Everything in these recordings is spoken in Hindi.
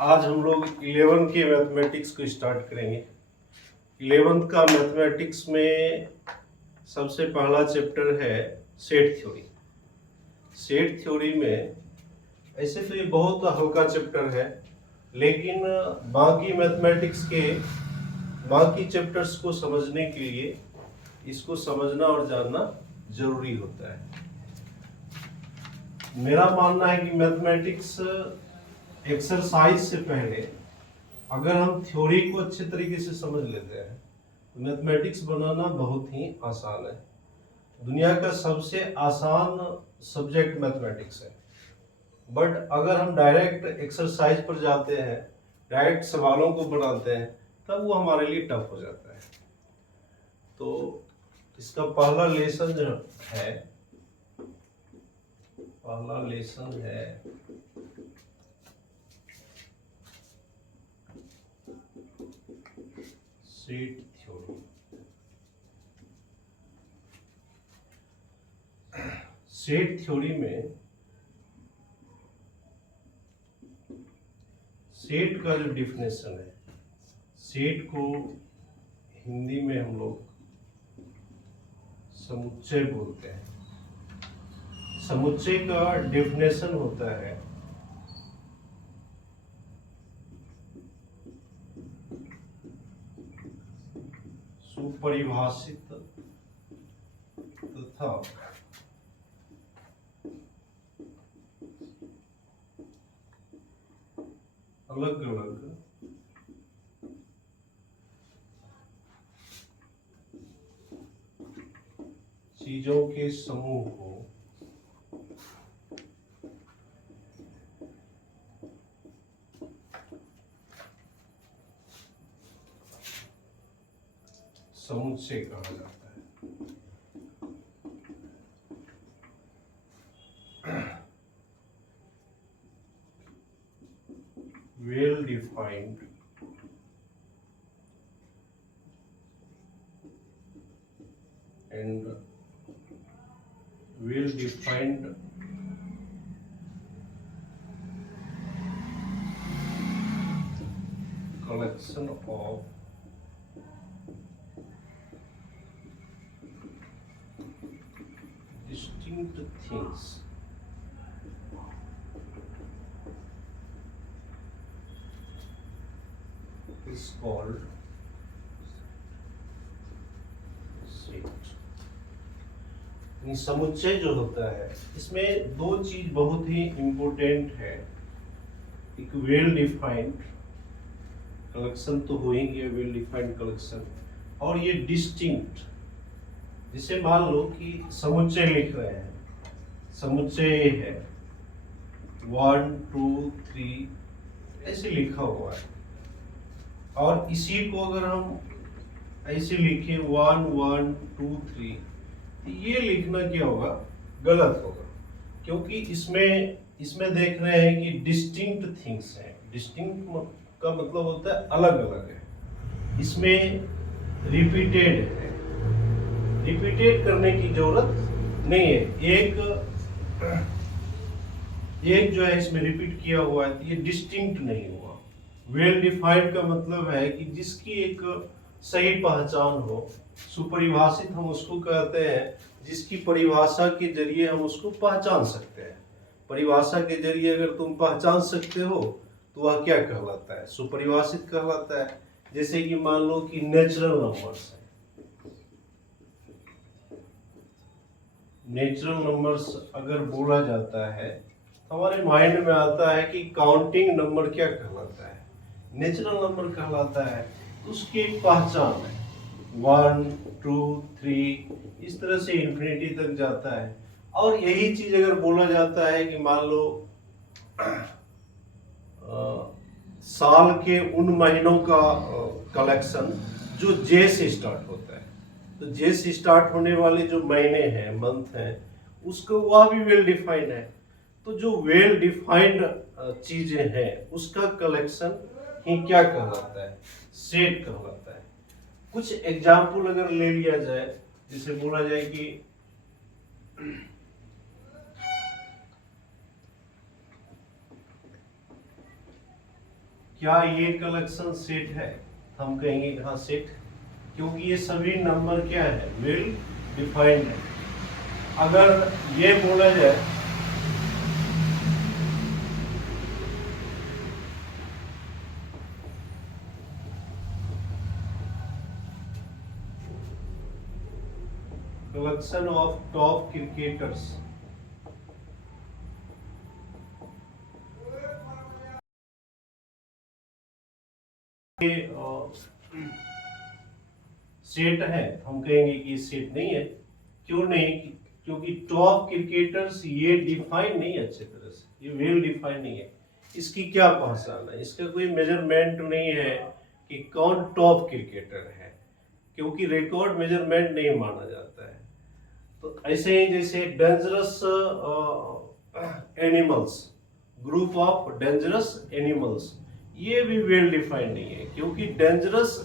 आज हम लोग 11 के मैथमेटिक्स को स्टार्ट करेंगे। 11th का मैथमेटिक्स में सबसे पहला चैप्टर है सेट थ्योरी। सेट थ्योरी में ऐसे तो ये बहुत हल्का चैप्टर है, लेकिन बाकी मैथमेटिक्स के बाकी चैप्टर्स को समझने के लिए इसको समझना और जानना जरूरी होता है। मेरा मानना है कि मैथमेटिक्स एक्सरसाइज से पहले अगर हम थ्योरी को अच्छे तरीके से समझ लेते हैं तो मैथमेटिक्स बनाना बहुत ही आसान है। दुनिया का सबसे आसान सब्जेक्ट मैथमेटिक्स है, बट अगर हम डायरेक्ट एक्सरसाइज पर जाते हैं, डायरेक्ट सवालों को बनाते हैं, तब वो हमारे लिए टफ हो जाता है। तो इसका पहला लेसन है सेट थ्योरी। सेट थ्योरी में सेट का जो डिफिनेशन है, सेट को हिंदी में हम लोग समुच्चय बोलते हैं। समुच्चय का डेफिनेशन होता है सुपरिभाषित तथा अलग अलग चीजों के समूह को समुच्चय कहा जाता है। Well defined and well defined collection of distinct things is called set। समुच्चय जो होता है, इसमें दो चीज बहुत ही इम्पोर्टेंट है। एक वेल डिफाइंड कलेक्शन तो हो ही गया, वेल डिफाइंड कलेक्शन, और ये डिस्टिंक्ट। जिसे मान लो कि समुच्चय लिख रहे हैं, समुच्चय है 1 2 3 ऐसे लिखा हुआ है, और इसी को अगर हम ऐसे लिखे 1 1 2 3, ये लिखना क्या होगा, गलत होगा, क्योंकि इसमें देख रहे हैं कि डिस्टिंक्ट थिंग्स है। डिस्टिंक्ट का मतलब होता है अलग अलग है, इसमें रिपीटेड है। रिपीटेड करने की जरूरत नहीं है। एक जो है इसमें रिपीट किया हुआ है, तो ये डिस्टिंक्ट नहीं हुआ। वेल डिफाइंड का मतलब है कि जिसकी एक सही पहचान हो। सुपरिभाषित हम उसको कहते हैं जिसकी परिभाषा के जरिए हम उसको पहचान सकते हैं। परिभाषा के जरिए अगर तुम पहचान सकते हो तो वह क्या कहलाता है, सुपरिभाषित कहलाता है। जैसे कि मान लो कि नेचुरल नंबर्स है। नेचुरल नंबर्स अगर बोला जाता है तो हमारे माइंड में आता है कि काउंटिंग नंबर क्या कहलाता है, नेचुरल नंबर कहलाता है। उसकी एक पहचान है, 1 2 3 इस तरह से इन्फिनिटी तक जाता है। और यही चीज अगर बोला जाता है कि मान लो साल के उन महीनों का कलेक्शन जो जे से स्टार्ट होता है, तो जे से स्टार्ट होने वाले जो महीने हैं, मंथ हैं, उसको वह भी वेल डिफाइंड है। तो जो वेल डिफाइंड चीजें हैं उसका कलेक्शन ही क्या कहलाता है, सेट कहलाता है। कुछ एग्जाम्पल अगर ले लिया जाए, जैसे बोला जाए कि क्या ये कलेक्शन सेट है? हम कहेंगे हाँ सेट, क्योंकि ये सभी नंबर क्या है, वेल डिफाइंड है। अगर ये बोला जाए collection of top cricketers, set है, हम कहेंगे कि सेट नहीं है। क्यों नहीं? क्योंकि टॉप क्रिकेटर्स ये डिफाइन नहीं है अच्छे तरह से, ये वेल डिफाइन नहीं है। इसकी क्या पहचान है? इसका कोई मेजरमेंट नहीं है कि कौन टॉप क्रिकेटर है, क्योंकि रिकॉर्ड मेजरमेंट नहीं माना जाता है। तो ऐसे ही जैसे dangerous animals, group of dangerous animals, ये भी वेल डिफाइंड नहीं है, क्योंकि डेंजरस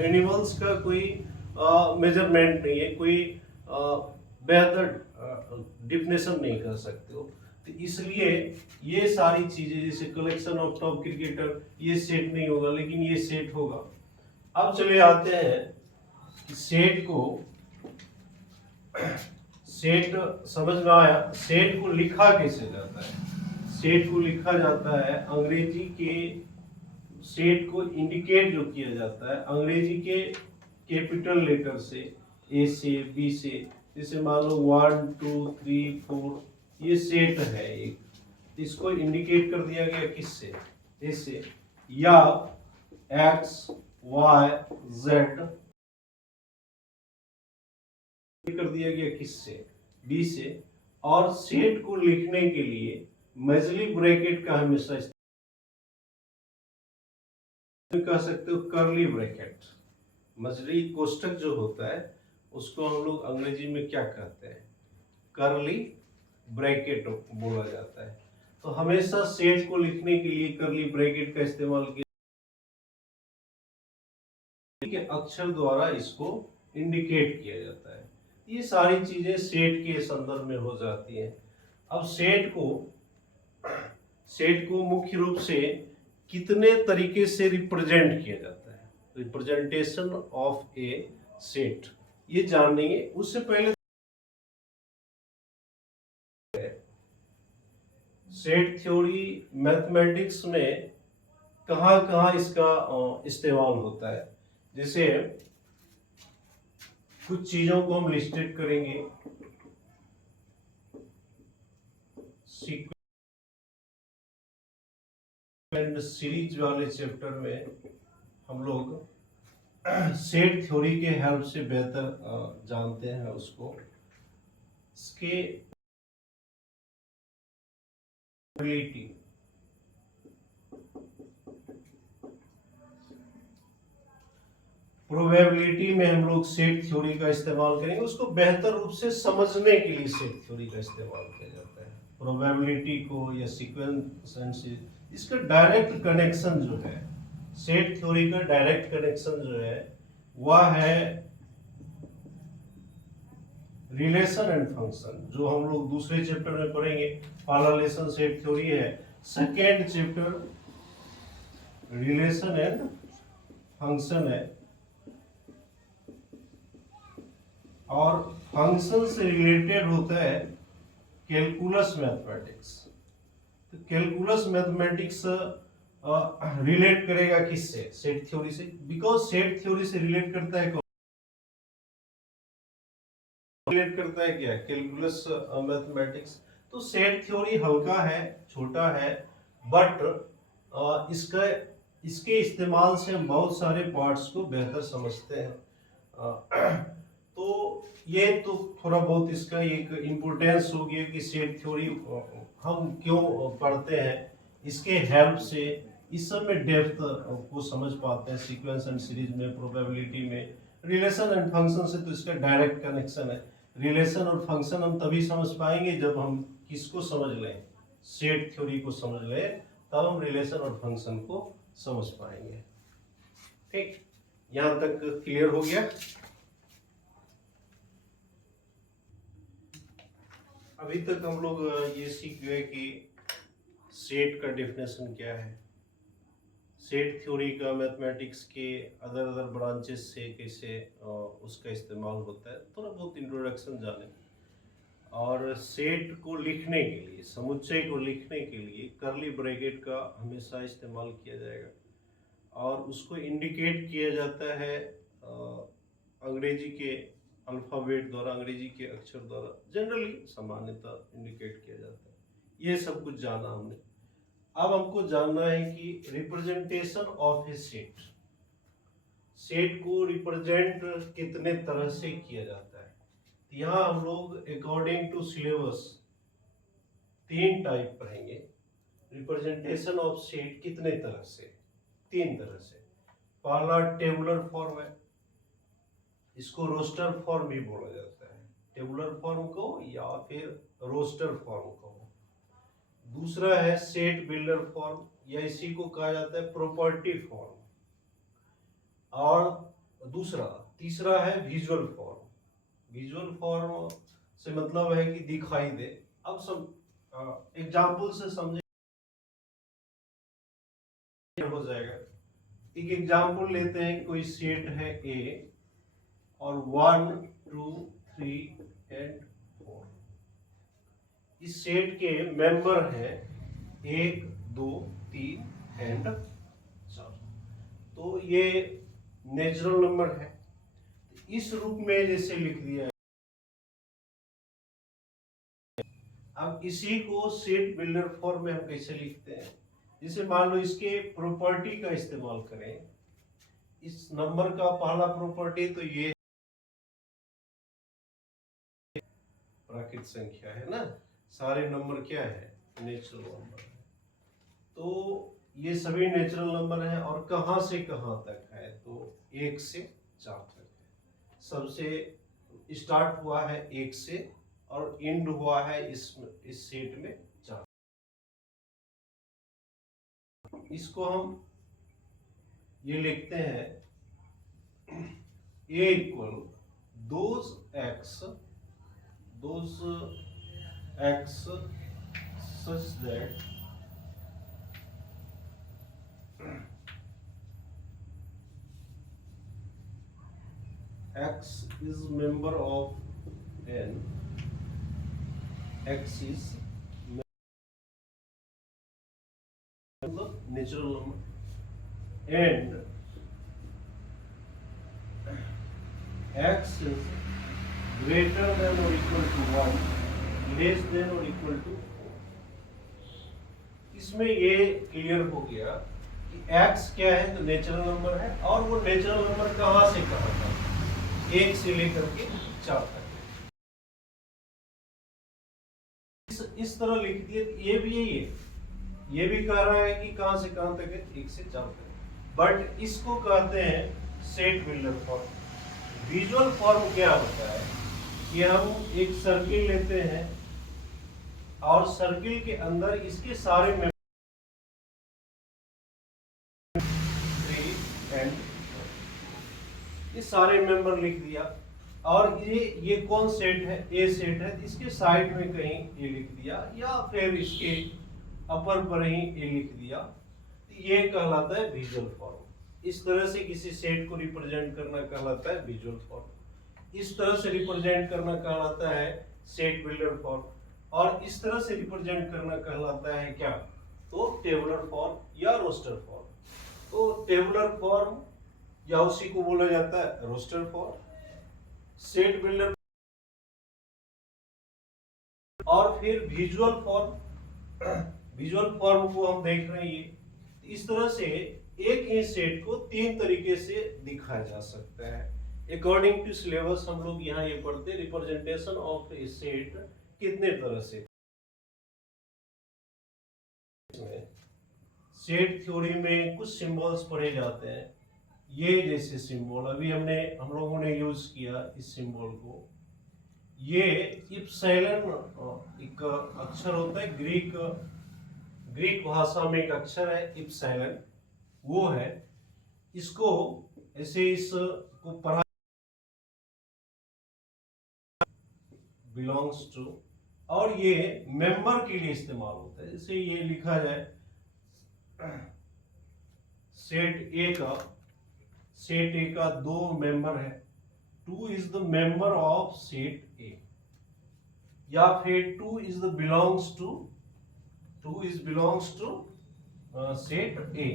एनिमल्स का कोई मेजरमेंट नहीं है, कोई बेहतर डिफिनेशन नहीं कर सकते हो। तो इसलिए ये सारी चीजें जैसे कलेक्शन ऑफ टॉप क्रिकेटर, ये सेट नहीं होगा, लेकिन ये सेट होगा। अब चले आते हैं कि सेट को, सेट समझ में आया। सेट को लिखा कैसे जाता है? सेट को लिखा जाता है अंग्रेजी के, सेट को इंडिकेट जो किया जाता है अंग्रेजी के कैपिटल लेटर से, ए से, बी से। जैसे मान लो 1 2 3 4, ये सेट है एक, इसको इंडिकेट कर दिया गया किससे, ऐसे, या एक्स वाई जेड कर दिया गया किससे, बी से। और सेट को लिखने के लिए मजली ब्रैकेट का हमेशा कह सकते हो करली ब्रैकेट। मजली कोष्टक जो होता है उसको हम लोग अंग्रेजी में क्या कहते हैं, करली ब्रैकेट बोला जाता है। तो हमेशा सेट को लिखने के लिए करली ब्रैकेट का इस्तेमाल किया के अक्षर द्वारा इसको इंडिकेट किया जाता है। ये सारी चीजें सेट के संदर्भ में हो जाती हैं। अब सेट को मुख्य रूप से कितने तरीके से रिप्रेजेंट किया जाता है, रिप्रेजेंटेशन ऑफ ए सेट, ये जानेंगे। उससे पहले सेट थ्योरी मैथमेटिक्स में कहाँ कहाँ इसका इस्तेमाल होता है। जैसे कुछ चीजों को हम लिस्टेड करेंगे। एंड सीरीज वाले चैप्टर में हम लोग सेट थ्योरी के हेल्प से बेहतर जानते हैं उसको, इसके प्रोबेबिलिटी में हम लोग सेट थ्योरी का इस्तेमाल करेंगे। उसको बेहतर रूप से समझने के लिए सेट थ्योरी का इस्तेमाल किया जाता है। प्रोबेबिलिटी को या सीक्वेंस, इसका डायरेक्ट कनेक्शन जो है, सेट थ्योरी का डायरेक्ट कनेक्शन जो है वह है रिलेशन एंड फंक्शन, जो हम लोग दूसरे चैप्टर में पढ़ेंगे। पहला लेसन सेट थ्योरी है, second chapter relation and function है। और फंक्शन से रिलेटेड होता है कैलकुलस मैथमेटिक्स। तो कैलकुलस मैथमेटिक्स रिलेट करेगा किससे, सेट थ्योरी से, बिकॉज सेट थ्योरी से रिलेट करता है, रिलेट करता है क्या, कैलकुलस मैथमेटिक्स। तो सेट थ्योरी हल्का है, छोटा है, बट इसके इस्तेमाल से हम बहुत सारे पार्ट्स को बेहतर समझते हैं। तो ये तो थोड़ा बहुत इसका एक इम्पोर्टेंस हो गया कि सेट थ्योरी हम क्यों पढ़ते हैं, इसके हेल्प से इस सब में डेप्थ को समझ पाते हैं। सीक्वेंस एंड सीरीज में, प्रोबेबिलिटी में, रिलेशन एंड फंक्शन से तो इसका डायरेक्ट कनेक्शन है। रिलेशन और फंक्शन हम तभी समझ पाएंगे जब हम किसको समझ लें, सेट थ्योरी को समझ लें, तब हम रिलेशन और फंक्शन को समझ पाएंगे। ठीक, यहां तक क्लियर हो गया। अभी तक हम लोग ये सीख गए कि सेट का डेफिनेशन क्या है, सेट थ्योरी का मैथमेटिक्स के अदर अदर ब्रांचेस से कैसे उसका इस्तेमाल होता है, थोड़ा बहुत इंट्रोडक्शन जाने। और सेट को लिखने के लिए, समुच्चय को लिखने के लिए कर्ली ब्रैकेट का हमेशा इस्तेमाल किया जाएगा और उसको इंडिकेट किया जाता है अंग्रेजी के अल्फ़ाबेट द्वारा, अंग्रेजी के अक्षर द्वारा जनरली सामान्यतः इंडिकेट किया जाता है। ये सब कुछ जाना हमने। अब हमको जानना है कि representation of A set, set को रिप्रेजेंट कितने तरह से किया जाता है। यहाँ हम लोग अकॉर्डिंग टू सिलेबस 3 टाइप पढ़ेंगे। रिप्रेजेंटेशन ऑफ सेट कितने तरह से, 3 तरह से। पहला टेबुलर फॉर्म है, इसको रोस्टर फॉर्म भी बोला जाता है, टेबुलर फॉर्म को या फिर रोस्टर फॉर्म को। दूसरा है सेट बिल्डर फॉर्म, या इसी को कहा जाता है प्रॉपर्टी फॉर्म। और तीसरा है विजुअल फॉर्म। विजुअल फॉर्म से मतलब है कि दिखाई दे। अब सब एग्जाम्पल से समझे हो जाएगा। एक एग्जाम्पल लेते हैं, कोई सेट है ए और 1 2 3 एंड 4। इस सेट के मेंबर हैं 1 2 3 एंड 4। तो ये नेचुरल नंबर है। इस रूप में जैसे लिख दिया है। अब इसी को सेट बिल्डर फॉर्म में हम कैसे लिखते हैं, जैसे मान लो इसके प्रॉपर्टी का इस्तेमाल करें। इस नंबर का पहला प्रॉपर्टी तो ये प्राकृत संख्या है ना, सारे नंबर क्या है, नेचुरल नंबर है। तो ये सभी नेचुरल नंबर है और कहां से कहां तक है, तो 1 से 4 तक है। सबसे स्टार्ट हुआ है 1 से और एंड हुआ है इस सेट में 4। इसको हम ये लिखते हैं a equal those x such that x is member of n, x is natural number, and x is greater than or equal to 1, less than or equal to 4। इसमें ये क्लियर हो गया कि x क्या है, तो नेचुरल नंबर है। और वो नेचुरल नंबर कहां से कहां तक, 1 से लेकर के 4 तक। इस तरह लिख दिए। ये भी यही है, ये भी कह रहा है कि कहां से कहां तक है, 1 से 4 तक। बट इसको कहते हैं set builder form. Visual form क्या होता है कि हम एक सर्किल लेते हैं और सर्किल के अंदर इसके सारे मेंबर एंड ये सारे मेंबर लिख दिया। और ये कौन सेट है, ए सेट है, इसके साइड में कहीं ए लिख दिया या फिर इसके अपर पर ही ए लिख दिया। ये कहलाता है विजुअल फॉर्म। इस तरह से किसी सेट को रिप्रेजेंट करना कहलाता है विजुअल फॉर्म। इस तरह से रिप्रेजेंट करना कहलाता है सेट बिल्डर फॉर्म। और इस तरह से रिप्रेजेंट करना कहलाता है क्या, तो टेबुलर फॉर्म या रोस्टर फॉर्म। तो टेबुलर फॉर्म या उसी को बोला जाता है रोस्टर फॉर्म, सेट बिल्डर। और फिर विजुअल फॉर्म, विजुअल फॉर्म को हम देख रहे हैं। इस तरह से एक ही सेट को 3 तरीके से दिखाया जा सकता है। अकॉर्डिंग टू सिलेबस हम लोग यहाँ ये पढ़ते हैं रिप्रेजेंटेशन ऑफ ए सेट कितने तरह से। सेट थ्योरी में कुछ सिंबल्स पढ़े जाते हैं। ये जैसे सिंबल अभी हम लोगों ने यूज किया, इस सिंबल को, ये इप्सिलॉन एक अक्षर होता है, ग्रीक भाषा में एक अक्षर है इप्सिलॉन, वो है। इसको ऐसे इसको पढ़ा बिलोंग्स टू, और ये मेंबर के लिए इस्तेमाल होता है। जैसे ये लिखा जाए सेट ए का दो मेंबर है, 2 is the member of set A, या फिर 2 is belongs to set A.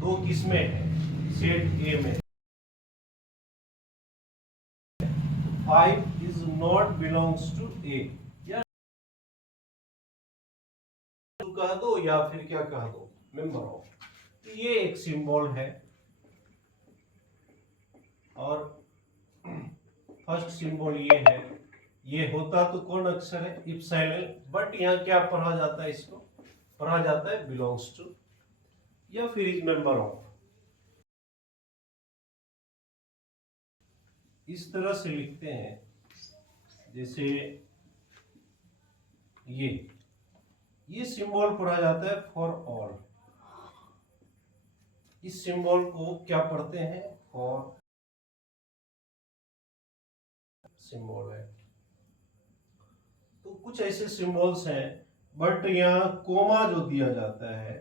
दो किसमें है? सेट ए में। 5 is not belongs to A, या कह दो या फिर क्या कह दो, मेंबर ऑफ। तो ये एक सिंबल है। और फर्स्ट सिंबल ये है। ये होता तो कौन अक्षर है? इप्सिलॉन, बट यहाँ क्या पढ़ा जाता है? इसको पढ़ा जाता है बिलोंग्स टू या फिर इज मेंबर ऑफ। इस तरह से लिखते हैं, जैसे ये सिंबल पढ़ा जाता है फॉर ऑल। इस सिंबल को क्या पढ़ते हैं? फॉर सिंबल है। तो कुछ ऐसे सिंबल्स हैं, बट यहाँ कोमा जो दिया जाता है।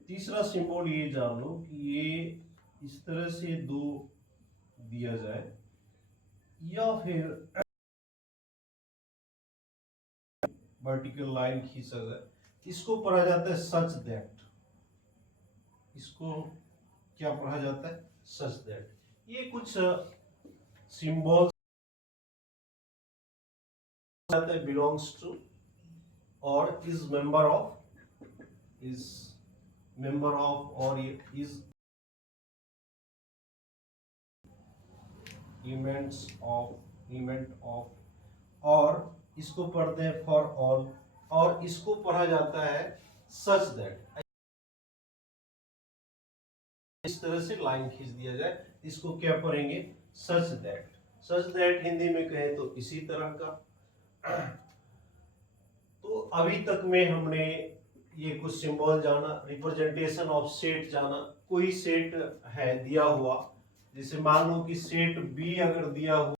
तीसरा सिंबल ये जान लो कि ये इस तरह से दो दिया जाए, या फिर वर्टिकल लाइन खींचा जाए। इसको पढ़ा जाता है सच दैट। इसको क्या पढ़ा जाता है? Such that. ये कुछ सिंबल्स जाता है बिलोंग्स टू और इज मेंबर ऑफ, और इज इवेंट ऑफ, और इसको पढ़ते हैं फॉर ऑल, और इसको पढ़ा जाता है सच दैट। इस तरह से लाइन खींच दिया जाए, इसको क्या पढ़ेंगे? Such that. Such that Hindi में कहें तो इसी तरह का। तो अभी तक में हमने ये कुछ सिंबल जाना, रिप्रेजेंटेशन ऑफ सेट जाना। कोई सेट है दिया हुआ, जैसे मान लो कि सेट बी अगर दिया हुआ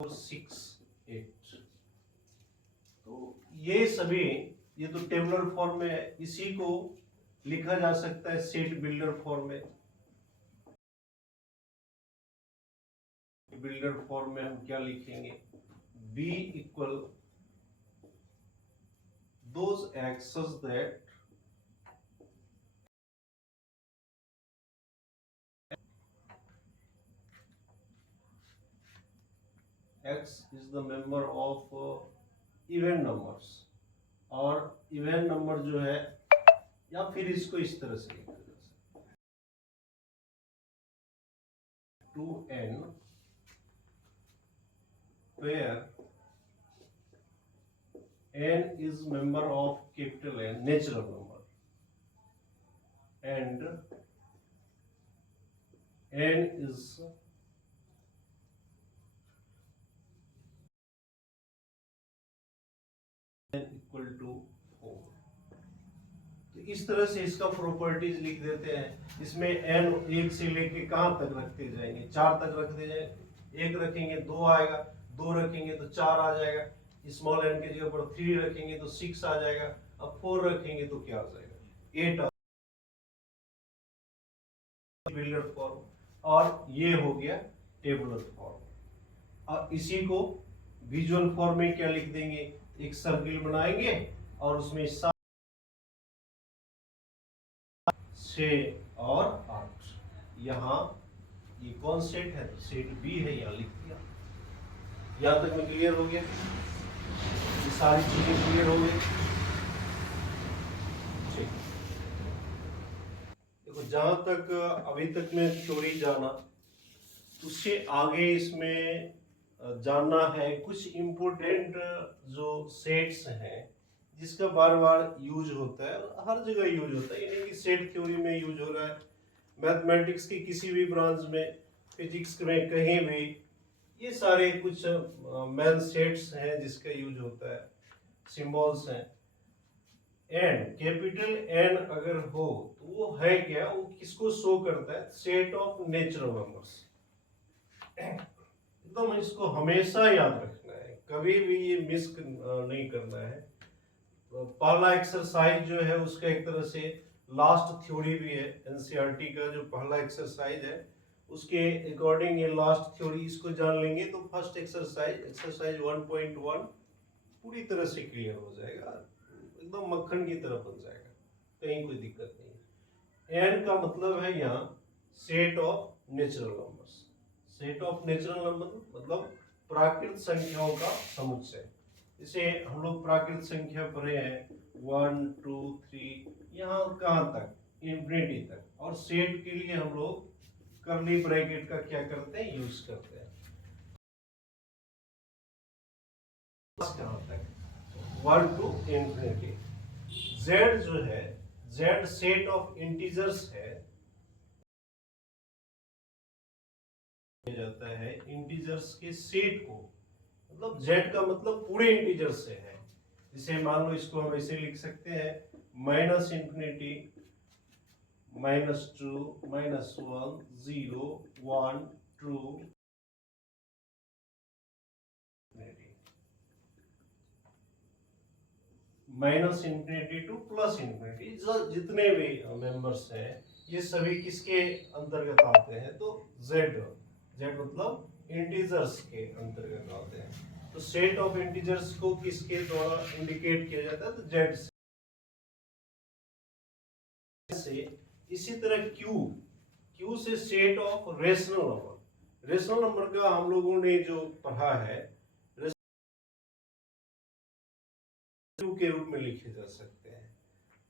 6 8, तो ये सभी, ये तो टेबुलर फॉर्म में है, इसी को लिखा जा सकता है सेट बिल्डर फॉर्म में। बिल्डर फॉर्म में हम क्या लिखेंगे? B equal those axes that X is the member of even numbers, और इवन नंबर जो है, या फिर इसको इस तरह से लिखा जा सकता है 2n where n is member of capital N natural number and n is equal to 4। तो इस तरह से इसका प्रॉपर्टीज लिख देते हैं। इसमें n 1 से लेके कहां तक रखते जाएंगे? 4 तक रखते जाएंगे। 1 रखेंगे 2 आएगा, 2 रखेंगे तो 4 आ जाएगा, स्मॉल n के जगह पर 3 रखेंगे तो 6 आ जाएगा, अब 4 रखेंगे तो क्या आ जाएगा? 8 बिल्डर फॉर्म। और ये हो गया टेबुलर फॉर्म। और इसी को विजुअल फॉर्म में क्या लिख देंगे? एक सर्किल बनाएंगे और उसमें 7 6 और 8। यहाँ ये कौन सेट है? सेट बी है, यहाँ लिख दिया। यहां तक में क्लियर हो गया? ये सारी चीजें क्लियर हो गई। ठीक, देखो जहां तक अभी तक में थ्योरी जाना, उससे आगे इसमें जानना है कुछ इम्पोर्टेंट जो सेट्स हैं जिसका बार बार यूज होता है, हर जगह यूज होता है। यानी कि सेट थ्योरी में यूज हो रहा है, मैथमेटिक्स की किसी भी ब्रांच में, फिजिक्स में कहीं भी, ये सारे कुछ मेन सेट्स हैं जिसका यूज होता है, सिंबल्स हैं। एन, कैपिटल एन अगर हो तो वो है क्या? वो किसको शो करता है? Set of natural numbers. एकदम इसको हमेशा याद रखना है, कभी भी ये मिस नहीं करना है। पहला एक्सरसाइज जो है उसका एक तरह से लास्ट थ्योरी भी है। एनसीईआरटी का जो पहला एक्सरसाइज है उसके अकॉर्डिंग ये लास्ट थ्योरी, इसको जान लेंगे तो फर्स्ट एक्सरसाइज 1.1 पूरी तरह से क्लियर हो जाएगा, एकदम मक्खन की तरह बन जाएगा, कहीं कोई दिक्कत नहीं। एन का मतलब है यहाँ set of natural numbers. Set of natural number मतलब प्राकृत संख्याओं का समुच्चय। इसे हम लोग प्राकृत संख्या पढ़े हैं 1 2 3 यहाँ कहाँ तक, इंफिनिटी तक। और सेट के लिए हम लोग कर्ली ब्रैकेट का क्या करते हैं, यूज करते हैं। कहाँ तक 1 टू इंफिनिटी। जेड जो है, जेड सेट ऑफ इंटीजर्स है, जाता है इंटीजर्स के सेट को, मतलब जेड का मतलब पूरे इंटीजर से है। जिसे मान लो इसको हम ऐसे लिख सकते हैं minus infinity -2 -1 0 1 2 minus infinity two plus infinity. जितने भी मेंबर्स हैं ये सभी किसके अंतर्गत आते हैं, तो जेड मतलब इंटीजर्स के अंतर्गत आते हैं। तो सेट ऑफ इंटीजर्स को किसके द्वारा इंडिकेट किया जाता है, तो जेड से। इसी तरह क्यू से set of rational number. Rational number का हम लोगों ने जो पढ़ा है क्यू के रूप में लिखे जा सकते हैं।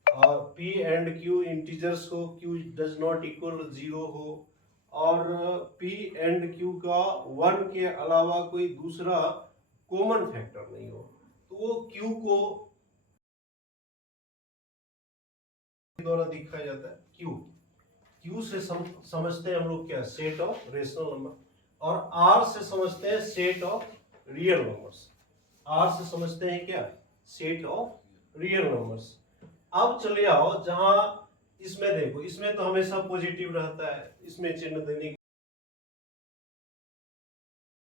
और पी एंड क्यू इंटीजर्स हो, क्यू डज नॉट इक्वल 0 हो, और पी एंड क्यू का 1 के अलावा कोई दूसरा कॉमन फैक्टर नहीं हो, तो वो क्यू को द्वारा दिखाया जाता है क्यू से समझते हैं हम लोग क्या, सेट ऑफ रेशनल नंबर। और आर से समझते हैं set of real numbers. R से समझते हैं क्या, सेट ऑफ रियल नंबर्स। अब चले आओ जहां इसमें देखो, इसमें तो हमेशा पॉजिटिव रहता है, इसमें चिन्ह देने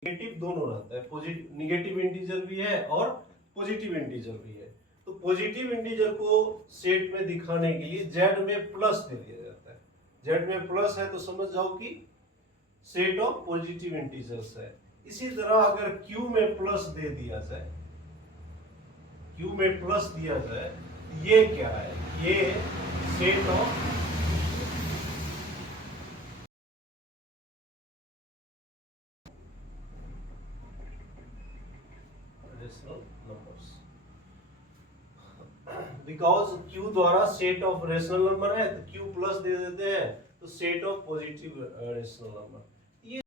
नेगेटिव दोनों रहता है। पॉजिटिव निगेटिव इंटीजर भी है और पॉजिटिव इंटीजर भी है। तो पॉजिटिव इंटीजर को सेट में दिखाने के लिए जेड में प्लस दे दिया जाता है। जेड में प्लस है तो समझ जाओ कि सेट ऑफ पॉजिटिव इंटीजर्स है। इसी तरह अगर क्यू में प्लस दे दिया जाए, क्यू में प्लस दिया जाए, ये क्या है, ये set of rational numbers. Because Q द्वारा सेट ऑफ रेशनल नंबर है तो क्यू प्लस दे देते हैं, तो set of positive rational number. ये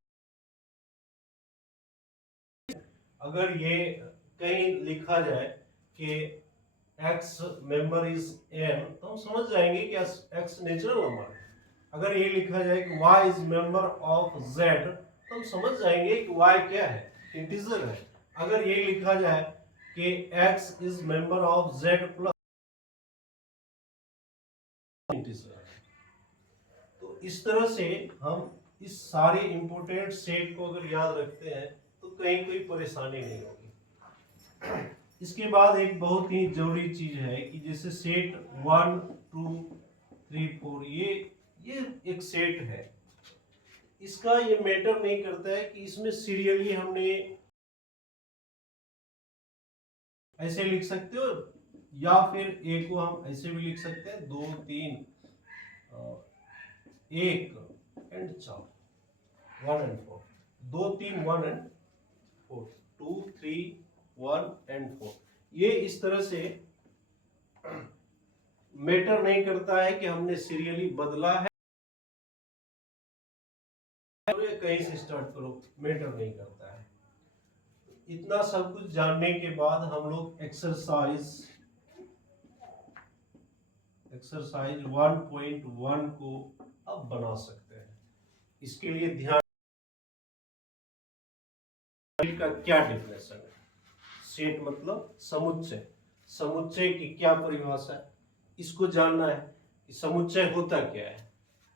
अगर ये कहीं लिखा जाए कि x मेंबर इज n, तो हम समझ जाएंगे कि x नेचुरल नंबर है। अगर ये लिखा जाए कि y is member of z, तो हम समझ जाएंगे कि y क्या है, इंटीजर है। अगर ये लिखा जाए कि x is member of z plus, integer है। तो इस तरह से हम इस सारे इंपोर्टेंट सेट को अगर याद रखते हैं तो कहीं कोई परेशानी नहीं होगी। इसके बाद एक बहुत ही जरूरी चीज है कि जैसे सेट 1 2 3 4, ये एक सेट है। इसका ये मैटर नहीं करता है कि इसमें सीरियली हमने ऐसे लिख सकते हो, या फिर ए को हम ऐसे भी लिख सकते हैं 2 3 1 एंड 4 1 एंड 4 2 3 1 एंड 4 2 3 1 एंड 4। ये इस तरह से मैटर नहीं करता है कि हमने सीरियली बदला है, कहीं से स्टार्ट करो, मैटर नहीं करता है। इतना सब कुछ जानने के बाद हम लोग एक्सरसाइज 1.1 को अब बना सकते हैं। इसके लिए ध्यान का क्या डिफिनेशन है। सेट मतलब समुच्चय, समुच्चय की क्या परिभाषा है, इसको जानना है कि समुच्चय होता क्या है।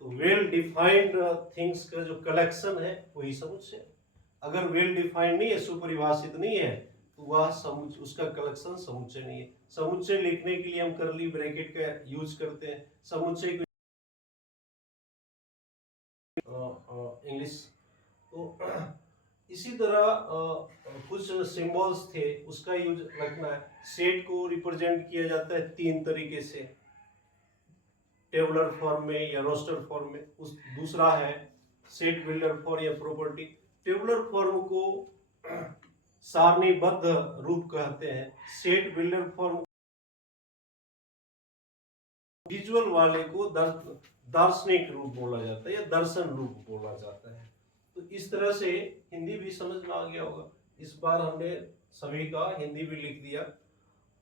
तो वेल डिफाइंड थिंग्स का जो कलेक्शन है वही समुच्चय। अगर वेल डिफाइंड नहीं है, सुपरिभाषित नहीं है, तो वह समुच्चय, उसका कलेक्शन समुच्चय नहीं है। समुच्चय लिखने के लिए हम कर्ली ब्रैकेट का यूज करते हैं। समुच्चय को इंग्लिश। तो इसी तरह कुछ सिंबल्स थे, उसका यूज रखना है। सेट को रिप्रेजेंट किया जाता है 3 तरीके से, टेबुलर फॉर्म में या रोस्टर फॉर्म में। उस दूसरा है सेट बिल्डर फॉर्म या प्रॉपर्टी। टेबुलर फॉर्म को सारणीबद्ध रूप कहते हैं। सेट बिल्डर फॉर्म विजुअल वाले को दार्शनिक रूप बोला जाता है या दर्शन रूप बोला जाता है। तो इस तरह से हिंदी भी समझ में आ गया होगा। इस बार हमने सभी का हिंदी भी लिख दिया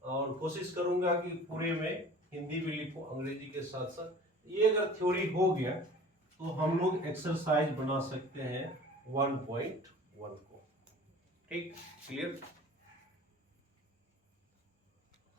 और कोशिश करूंगा कि पूरे में हिंदी भी लिखूं अंग्रेजी के साथ साथ। ये अगर थ्योरी हो गया तो हम लोग एक्सरसाइज बना सकते हैं 1.1 को। ठीक, क्लियर।